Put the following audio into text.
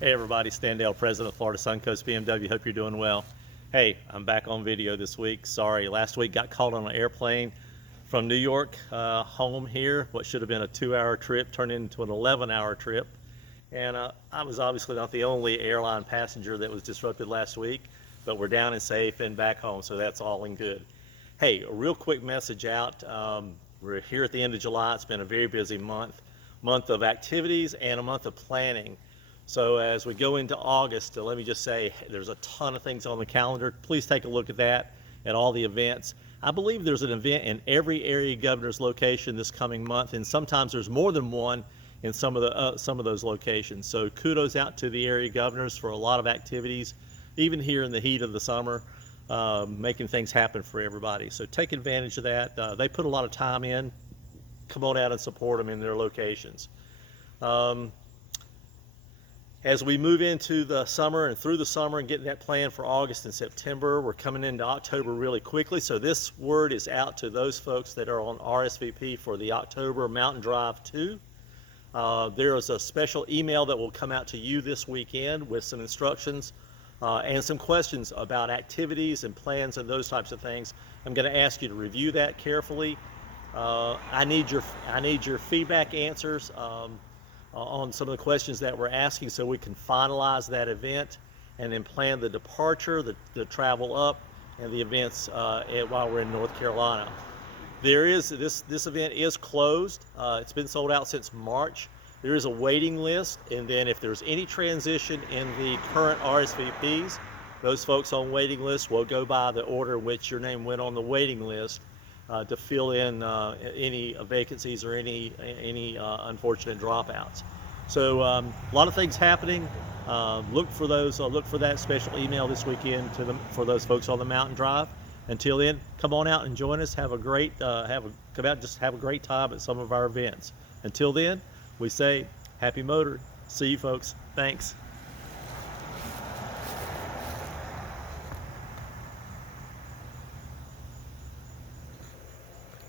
Hey everybody, Standale, President of Florida Suncoast BMW. Hope you're doing well. Hey, I'm back on video this week. Sorry, last week got caught on an airplane from New York home here. What should have been a 2-hour trip turned into an 11-hour trip. And I was obviously not the only airline passenger that was disrupted last week, but we're down and safe and back home, so that's all in good. Hey, a real quick message out. We're here at the end of July. It's been a very busy month of activities and a month of planning. So as we go into August, let me just say there's a ton of things on the calendar. Please take a look at that, at all the events. I believe there's an event in every area governor's location this coming month, and sometimes there's more than one in some of those locations. So kudos out to the area governors for a lot of activities, even here in the heat of the summer, making things happen for everybody. So take advantage of that. They put a lot of time in. Come on out and support them in their locations. As we move into the summer and through the summer and getting that plan for August and September, we're coming into October really quickly. So this word is out to those folks that are on RSVP for the October Mountain Drive 2. There is a special email that will come out to you this weekend with some instructions and some questions about activities and plans and those types of things. I'm going to ask you to review that carefully. I need your feedback answers on some of the questions that we're asking so we can finalize that event and then plan the departure, the travel up, and the events while we're in North Carolina. This event is closed. It's been sold out since March. There is a waiting list, and then if there's any transition in the current RSVPs, those folks on waiting list will go by the order in which your name went on the waiting list to fill in any vacancies or any unfortunate dropouts. So a lot of things happening. Look for that special email this weekend for those folks on the Mountain Drive. Until then, come on out and join us. Have a great just have a great time at some of our events. Until then, we say happy motoring. See you folks. Thanks.